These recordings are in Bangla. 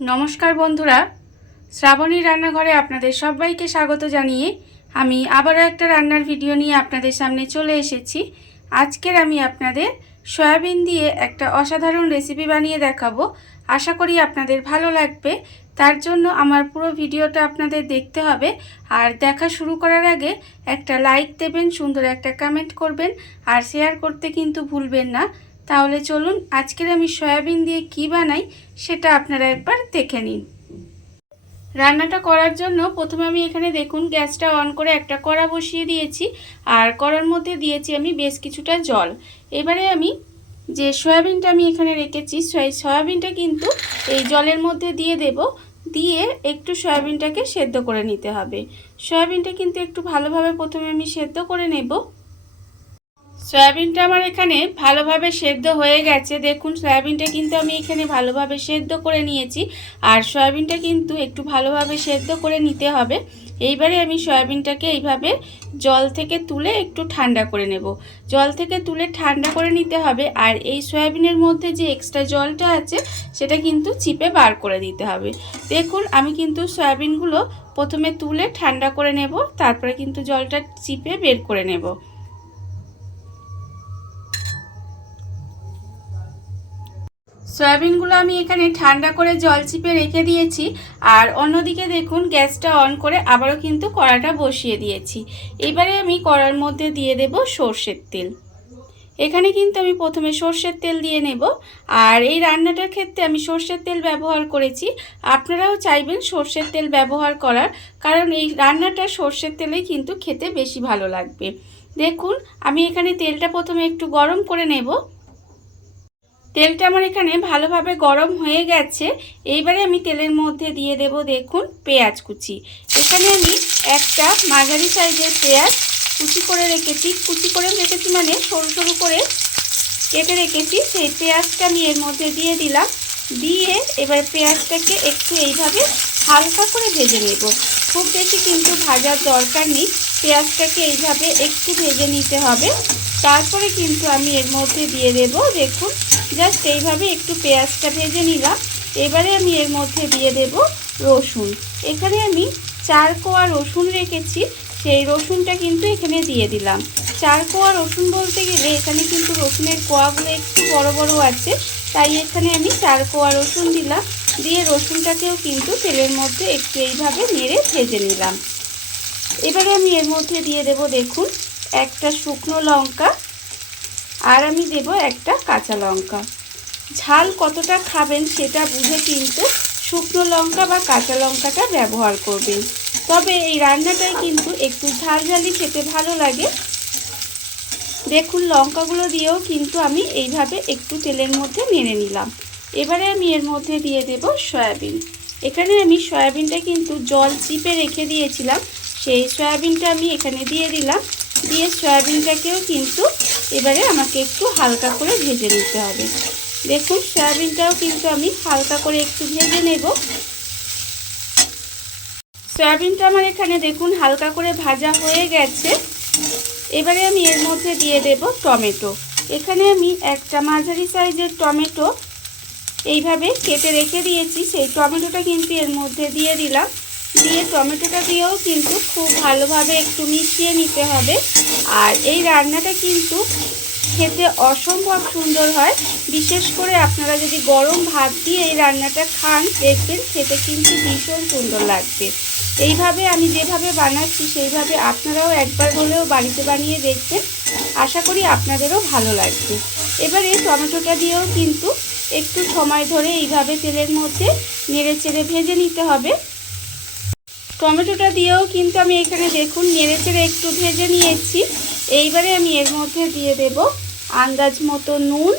নমস্কার বন্ধুরা, শ্রাবণী রান্নাঘরে আপনাদের সবাইকে স্বাগত জানিয়ে আমি আবারও একটা রান্নার ভিডিও নিয়ে আপনাদের সামনে চলে এসেছি। আজকের আমি আপনাদের সয়াবিন দিয়ে একটা অসাধারণ রেসিপি বানিয়ে দেখাবো। আশা করি আপনাদের ভালো লাগবে। তার জন্য আমার পুরো ভিডিওটা আপনাদের দেখতে হবে। আর দেখা শুরু করার আগে একটা লাইক দেবেন, সুন্দর একটা কমেন্ট করবেন আর শেয়ার করতে কিন্তু ভুলবেন না। তাহলে চলুন আজকের আমি সয়াবিন দিয়ে কি বানাই সেটা আপনারা একবার দেখে নিন। রান্নাটা করার জন্য প্রথমে আমি এখানে দেখুন গ্যাসটা অন করে একটা কড়া বসিয়ে দিয়েছি আর কড়ার মধ্যে দিয়েছি আমি বেশ কিছুটা জল। এবারে আমি যে সয়াবিনটা আমি এখানে রেখেছি সেই সয়াবিনটা কিন্তু এই জলের মধ্যে দিয়ে দেব। দিয়ে একটু সয়াবিনটাকে সেদ্ধ করে নিতে হবে। সয়াবিনটা কিন্তু একটু ভালোভাবে প্রথমে আমি সেদ্ধ করে নেব। সয়াবিনটা আমার এখানে ভালোভাবে সেদ্ধ হয়ে গেছে। দেখুন সয়াবিনটা কিন্তু আমি এখানে ভালোভাবে সেদ্ধ করে নিয়েছি। আর সয়াবিনটা কিন্তু একটু ভালোভাবে সেদ্ধ করে নিতে হবে। এইবারে আমি সয়াবিনটাকে এইভাবে জল থেকে তুলে একটু ঠান্ডা করে নেব। জল থেকে তুলে ঠান্ডা করে নিতে হবে। আর এই সয়াবিনের মধ্যে যে এক্সট্রা জলটা আছে সেটা কিন্তু চিপে বার করে দিতে হবে। দেখুন আমি কিন্তু সয়াবিনগুলো প্রথমে তুলে ঠান্ডা করে নেব, তারপরে কিন্তু জলটা চিপে বের করে নেব। সয়াবিনগুলো আমি এখানে ঠান্ডা করে জল চিপে রেখে দিয়েছি। আর অন্যদিকে দেখুন গ্যাসটা অন করে আবারও কিন্তু কড়াটা বসিয়ে দিয়েছি। এবারে আমি কড়ার মধ্যে দিয়ে দেব সর্ষের তেল। এখানে কিন্তু আমি প্রথমে সর্ষের তেল দিয়ে নেব। আর এই রান্নাটার ক্ষেত্রে আমি সর্ষের তেল ব্যবহার করেছি। আপনারাও চাইবেন সর্ষের তেল ব্যবহার করার, কারণ এই রান্নাটা সর্ষের তেলেই কিন্তু খেতে বেশি ভালো লাগবে। দেখুন আমি এখানে তেলটা প্রথমে একটু গরম করে নেব। তেলটা আমার এখানে ভালোভাবে গরম হয়ে গেছে। এইবারে আমি তেলের মধ্যে দিয়ে দেব দেখুন পেঁয়াজ কুচি। এখানে আমি একটা মাঝারি সাইজের পেঁয়াজ কুচি করে রেখেছি মানে সরু সরু করে কেটে রেখেছি। সেই পেঁয়াজটা আমি এর মধ্যে দিয়ে দিলাম। দিয়ে এবার পেঁয়াজটাকে একটু এইভাবে হালকা করে ভেজে নেব। খুব বেশি কিন্তু ভাজার দরকার নেই, পেঁয়াজটাকে এইভাবে একটু ভেজে নিতে হবে। তারপরে কিন্তু আমি এর মধ্যে দিয়ে দেব দেখুন জাস্ট এইভাবে একটু পেঁয়াজটা ভেজে নিলাম। এবারে আমি এর মধ্যে দিয়ে দেব রসুন। এখানে আমি 4 কোয়া রসুন রেখেছি, সেই রসুনটা কিন্তু এখানে দিয়ে দিলাম। 4 কোয়া রসুন বলতে গেলে এখানে কিন্তু রসুনের কোয়াগুলো একটু বড় বড় আছে, তাই এখানে আমি 4 কোয়া রসুন দিলাম। দিয়ে রসুনটাকেও কিন্তু তেলের মধ্যে একটু এইভাবে নেড়ে ভেজে নিলাম। এবারে আমি এর মধ্যে দিয়ে দেব দেখুন একটা শুকনো লঙ্কা, আর আমি দেব একটা কাঁচা লঙ্কা। ঝাল কতটা খাবেন সেটা বুঝে কিন্তু শুকনো লঙ্কা বা কাঁচা লঙ্কাটা ব্যবহার করবেন। তবে এই রান্নাটায় কিন্তু একটু ঝালঝালি খেতে ভালো লাগে। দেখুন লঙ্কাগুলো দিয়েও কিন্তু আমি এইভাবে একটু তেলের মধ্যে নেড়ে নিলাম। এবারে আমি এর মধ্যে দিয়ে দেব সয়াবিন। এখানে আমি সয়াবিনটা কিন্তু জল চিপে রেখে দিয়েছিলাম, সেই সয়াবিনটা আমি এখানে দিয়ে দিলাম। দিয়ে সয়াবিনটাকেও কিন্তু এবারে আমাকে একটু হালকা করে ভেজে নিতে হবে। দেখুন সয়াবিনটাও কিন্তু আমি হালকা করে একটু ভেজে নেব। সয়াবিনটা আমার এখানে দেখুন হালকা করে ভাজা হয়ে গেছে। এবারে আমি এর মধ্যে দিয়ে দেব টমেটো। এখানে আমি একটা মাঝারি সাইজের টমেটো এইভাবে কেটে রেখে দিয়েছি, সেই টমেটোটা কিন্তু এর মধ্যে দিয়ে দিলাম। দিয়ে টমেটোটা দিয়েও কিন্তু খুব ভালোভাবে একটু মিশিয়ে নিতে হবে। আর এই রান্নাটা কিন্তু খেতে অসম্ভব সুন্দর হয়। বিশেষ করে আপনারা যদি গরম ভাত দিয়ে এই রান্নাটা খান দেখবেন খেতে কিন্তু ভীষণ সুন্দর লাগবে। এইভাবে আমি যেভাবে বানাচ্ছি সেইভাবে আপনারাও একবার হলেও বাড়িতে বানিয়ে দেখবেন, আশা করি আপনাদেরও ভালো লাগবে। এবারে টমেটোটা দিয়েও কিন্তু একটু সময় ধরে এইভাবে তেলের মধ্যে নেড়ে চেড়ে ভেজে নিতে হবে। টমেটোটা দিয়েও কিন্তু আমি এখানে দেখুন নেড়ে চেড়ে একটু ভেজে নিয়েছি। এইবারে আমি এর মধ্যে দিয়ে দেব আন্দাজ মতো নুন,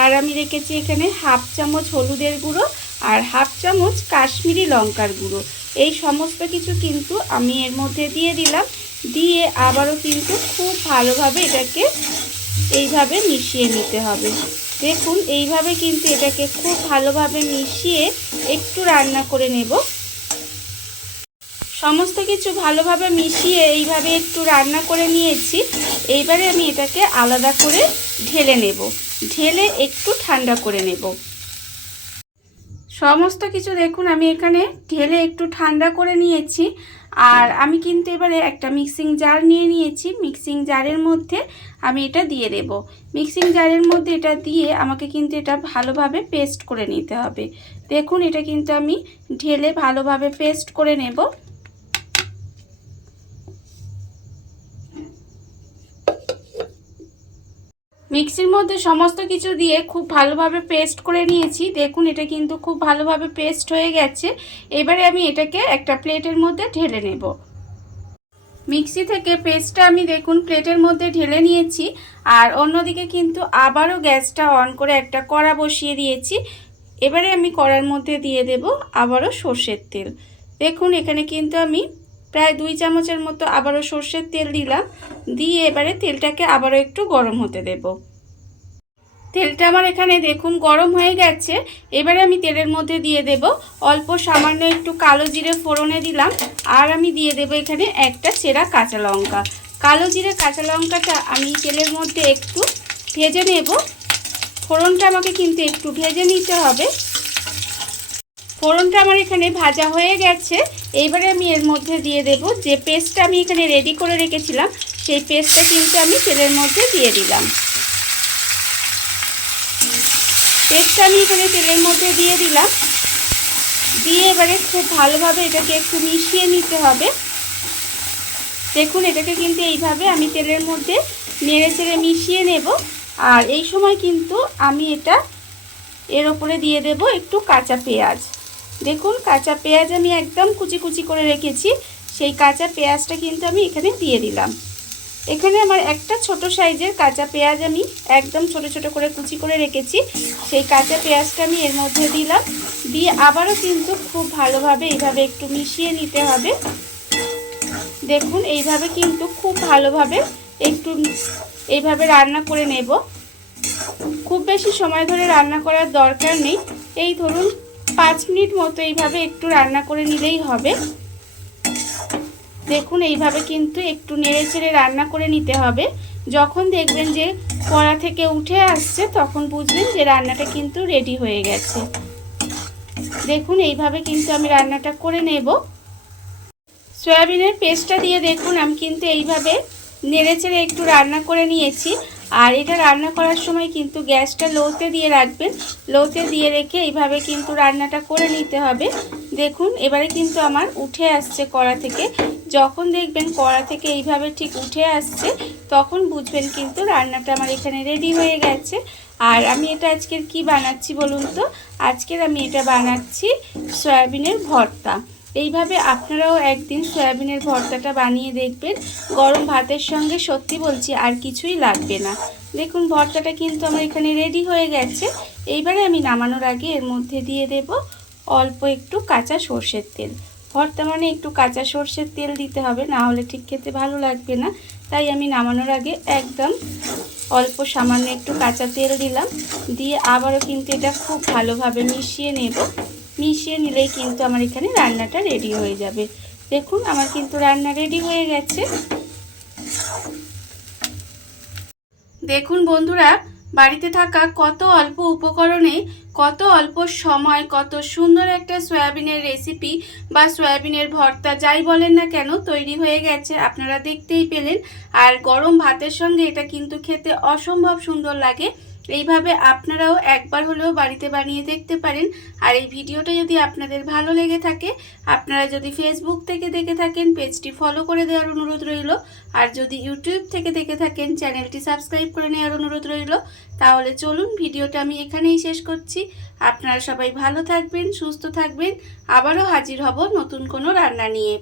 আর আমি রেখেছি এখানে হাফ চামচ হলুদের গুঁড়ো আর হাফ চামচ কাশ্মীরি লঙ্কার গুঁড়ো। এই সমস্ত কিছু কিন্তু আমি এর মধ্যে দিয়ে দিলাম। দিয়ে আবারও কিন্তু খুব ভালোভাবে এটাকে এইভাবে মিশিয়ে নিতে হবে। দেখুন এইভাবে কিন্তু এটাকে খুব ভালোভাবে মিশিয়ে একটু রান্না করে নেব। সমস্ত কিছু ভালোভাবে মিশিয়ে এইভাবে একটু রান্না করে নিয়েছি। এইবারে আমি এটাকে আলাদা করে ঢেলে নেব, ঢেলে একটু ঠান্ডা করে নেব। সমস্ত কিছু দেখুন আমি এখানে ঢেলে একটু ঠান্ডা করে নিয়েছি। আর আমি কিন্তু এবারে একটা মিক্সিং জার নিয়ে নিয়েছি। মিক্সিং জারের মধ্যে আমি এটা দিয়ে দেব। মিক্সিং জারের মধ্যে এটা দিয়ে আমাকে কিন্তু এটা ভালোভাবে পেস্ট করে নিতে হবে। দেখুন এটা কিন্তু আমি ঢেলে ভালোভাবে পেস্ট করে নেব। মিক্সির মধ্যে সমস্ত কিছু দিয়ে খুব ভালোভাবে পেস্ট করে নিয়েছি। দেখুন এটা কিন্তু খুব ভালোভাবে পেস্ট হয়ে গেছে। এবারে আমি এটাকে একটা প্লেটের মধ্যে ঢেলে নেব। মিক্সি থেকে পেস্টটা আমি দেখুন প্লেটের মধ্যে ঢেলে নিয়েছি। আর অন্যদিকে কিন্তু আবারও গ্যাসটা অন করে একটা কড়া বসিয়ে দিয়েছি। এবারে আমি কড়ার মধ্যে দিয়ে দেব আবারও সর্ষের তেল। দেখুন এখানে কিন্তু আমি প্রায় 2 চামচের মতো আবারও সর্ষের তেল দিলাম। দিয়ে এবারে তেলটাকে আবারও একটু গরম হতে দেব। তেলটা আমার এখানে দেখুন গরম হয়ে গেছে। এবারে আমি তেলের মধ্যে দিয়ে দেব অল্প সামান্য একটু কালো জিরে ফোড়নে দিলাম। আর আমি দিয়ে দেব এখানে একটা চেরা কাঁচা লঙ্কা। কালো জিরে কাঁচা লঙ্কাটা আমি তেলের মধ্যে একটু ভেজে নেব। ফোড়নটা আমাকে কিন্তু একটু ভেজে নিতে হবে। ফোড়নটা আমার এখানে ভাজা হয়ে গেছে। এইবারে আমি এর মধ্যে দিয়ে দেব যে পেস্টটা আমি এখানে রেডি করে রেখেছিলাম, সেই পেস্টটা কিন্তু আমি তেলের মধ্যে দিয়ে দিলাম। পেস্টটা আমি এখানে তেলের মধ্যে দিয়ে দিলাম। দিয়ে এবারে খুব ভালোভাবে এটাকে একটু মিশিয়ে নিতে হবে। দেখুন এটাকে কিন্তু এইভাবে আমি তেলের মধ্যে নেড়ে চেড়ে মিশিয়ে নেব। আর এই সময় কিন্তু আমি এর ওপরে দিয়ে দেব একটু কাঁচা পেঁয়াজ। দেখুন কাঁচা পেঁয়াজ আমি একদম কুচি কুচি করে রেখেছি, সেই কাঁচা পেঁয়াজটা কিন্তু আমি এখানে দিয়ে দিলাম। এখানে আমার একটা ছোট সাইজের কাঁচা পেঁয়াজ আমি একদম ছোট ছোট করে কুচি করে রেখেছি, সেই কাঁচা পেঁয়াজটা আমি এর মধ্যে দিলাম। দিয়ে আবারও কিন্তু খুব ভালোভাবে এইভাবে একটু মিশিয়ে নিতে হবে। দেখুন এইভাবে কিন্তু খুব ভালোভাবে একটু এইভাবে রান্না করে নেব। খুব বেশি সময় ধরে রান্না করার দরকার নেই, এই ধরুন 5 মিনিট মতো এইভাবে একটু রান্না করে নিলেই হবে। দেখুন এইভাবে কিন্তু একটু নেড়ে চেড়ে রান্না করে নিতে হবে। যখন দেখবেন যে কড়া থেকে উঠে আসছে তখন বুঝবেন যে রান্নাটা কিন্তু রেডি হয়ে গেছে। দেখুন এইভাবে কিন্তু আমি রান্নাটা করে নেব। সয়াবিনের পেস্টটা দিয়ে দেখুন আমি কিন্তু এইভাবে নেড়ে চেড়ে একটু রান্না করে নিয়েছি। আর এটা রান্না করার সময় কিন্তু গ্যাসটা লোতে দিয়ে রাখবেন। লোতে দিয়ে রেখে এইভাবে কিন্তু রান্নাটা করে নিতে হবে। দেখুন এবারে কিন্তু আমার উঠে আসছে কড়া থেকে। যখন দেখবেন কড়া থেকে এইভাবে ঠিক উঠে আসছে তখন বুঝবেন কিন্তু রান্নাটা আমার এখানে রেডি হয়ে গেছে। আর আমি এটা আজকের কি বানাচ্ছি বলুন তো? আজকের আমি এটা বানাচ্ছি সয়াবিনের ভর্তা। এইভাবে আপনারাও একদিন সয়াবিনের ভর্তাটা বানিয়ে দেখবেন। গরম ভাতের সঙ্গে সত্যি বলছি আর কিছুই লাগবে না। দেখুন ভর্তাটা কিন্তু আমার এখানে রেডি হয়ে গেছে। এইবারে আমি নামানোর আগে এর মধ্যে দিয়ে দেব অল্প একটু কাঁচা সর্ষের তেল। ভর্তা মানে একটু কাঁচা সর্ষের তেল দিতে হবে, না হলে ঠিক খেতে ভালো লাগবে না। তাই আমি নামানোর আগে একদম অল্প সামান্য একটু কাঁচা তেল দিলাম। দিয়ে আবারও কিন্তু এটা খুব ভালোভাবে মিশিয়ে নেব। মিশিয়ে নিলেই কিন্তু আমার এখানে রান্নাটা রেডি হয়ে যাবে। দেখুন আমার কিন্তু রান্না রেডি হয়ে গেছে। দেখুন বন্ধুরা, বাড়িতে থাকা কত অল্প উপকরণে কত অল্প সময় কত সুন্দর একটা সয়াবিনের রেসিপি বা সয়াবিনের ভর্তা যাই বলেন না কেন তৈরি হয়ে গেছে, আপনারা দেখতেই পেলেন। আর গরম ভাতের সঙ্গে এটা কিন্তু খেতে অসম্ভব সুন্দর লাগে। এইভাবে আপনারাও একবার হলেও বাড়িতে বানিয়ে দেখতে পারেন। আর এই ভিডিওটা যদি আপনাদের ভালো লেগে থাকে, আপনারা যদি ফেসবুক থেকে দেখে থাকেন পেজটি ফলো করে দেওয়ার অনুরোধ রইল। আর যদি ইউটিউব থেকে দেখে থাকেন চ্যানেলটি সাবস্ক্রাইব করে নেওয়ার অনুরোধ রইল। তাহলে চলুন ভিডিওটা আমি এখানেই শেষ করছি। আপনারা সবাই ভালো থাকবেন, সুস্থ থাকবেন। আবারও হাজির হব নতুন কোনো রান্না নিয়ে।